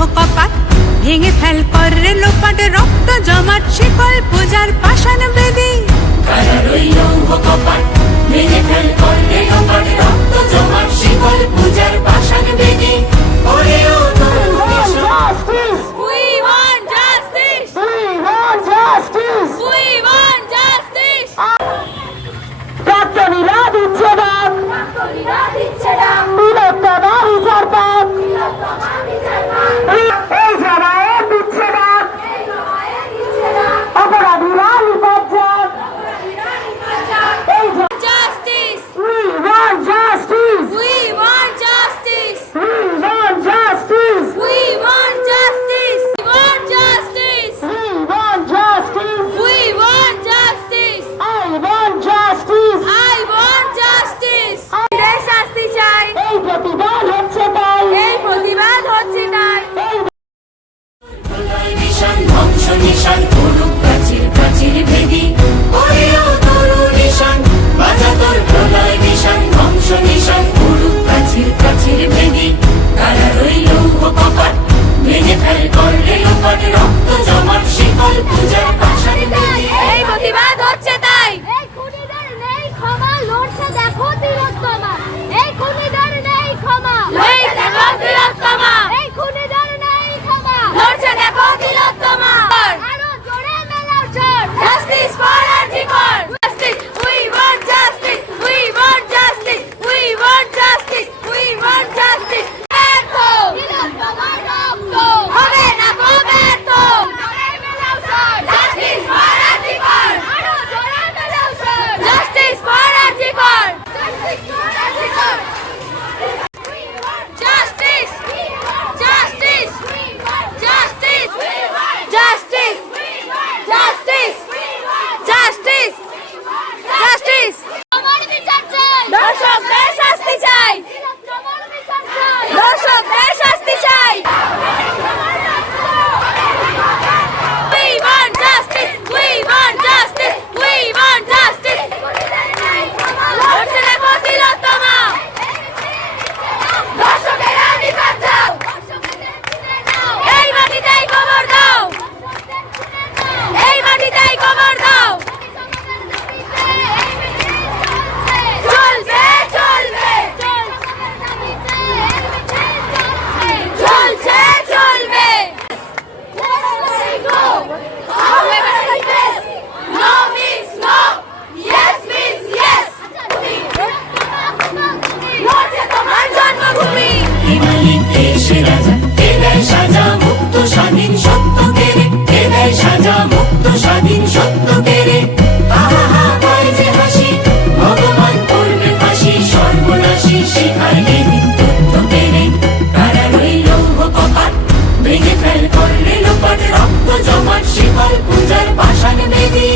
কপাট, ভেঙে ফেল করে লোপাট, রক্ত জমাট শিকল পূজার পাষাণ বেদী। কারার ওই লৌহ কপাট, ভেঙে ফেল করে লোপাট, রক্ত জমাট শিকল পূজার পাষাণ বেদী। ওরে ও তরুণী We want justice! We want justice! We want justice! প্রাক্তনীরা দিচ্ছে ডাক, বীরত্বরা বিচার পাক, এই সবাই দিচ্ছে ডাক, অপরাধীরা নিপাত যাক। Justice! We want justice! We want justice! We want justice! We want justice! We want justice! We want justice! We want justice! I want justice! I want justice! এদের শাস্তি চাই, এই প্রতিবাদ হচ্ছে তাই, এই প্রতিবাদ হচ্ছে তাই। প্রলয় নিশান ধ্বংস নিশান করুক প্রাচীর প্রাচীর ভেদী। ওরে ও তরু নিশান বাজা তোর প্রলয় নিশান ধ্বংস নিশান করুক প্রাচীর প্রাচীর ভেদী। কারার ওই লৌহ কপাট, ভেঙে ফেল করে লোপাট, রক্ত জমাট শিকল পূজার পাষাণ বেদী। এই প্রতিবাদ হচ্ছে তাই। এই খুনিদের নেই ক্ষমা, লড়ছে দেখো তিলোত্তমা। এই খুনিদের নেই ক্ষমা, এই দেখো তিলোত্তমা, এই খুনিদের নেই ক্ষমা। লড়ছে দেখো তিলোত্তমা। আরো জোরে মেলাও জোর। Justice for Arjikar! Justice! We want justice! We want justice! We want justice! We want justice! ব্যর্থ! তিলোত্তমার রক্ত হবে না গো ব্যর্থ! জোরে মেলাও জোর। Justice for Arjikar! আরো জোরে মেলাও জোর। Justice for Arjikar! Justice for Arjikar! Justice! We want Justice! we want Justice! we want Justice! we want Justice! we want Justice! Justice! আমার বিচার চাই। দর্শকদের শাস্তি চাই! তিলোত্তমার বিচার চাই। দর্শকদের শাস্তি চাই! We want justice! We want justice! We want justice! লড়ছে দেখো তিলোত্তমা! দর্শকেরা নিপাত যাও! এই মাটিতেই কবর দাও! এই মাটিতেই কবর দাও! চলবে চলবে চলছে চলবে No means no, yes means yes. লড়ছে তোমার জন্মভূমি। হিমালয় দেশে রাজা কে দেয় সাজা মুক্ত স্বাধীন সত্য কেড়ে, কে দেয় সাজা মুক্ত স্বাধীন সত্য কেড়ে। আহা হা পায় যে হাসি, ভগবান করবে ফাঁসি, সর্বনাশী শিখায় লেনিন তথ্য কেড়ে। কারার ওই লৌহ কপাট, ভেঙে ফেল করলে লোপাট, রক্ত জমাট শিকল পূজার পাষাণ বেদী।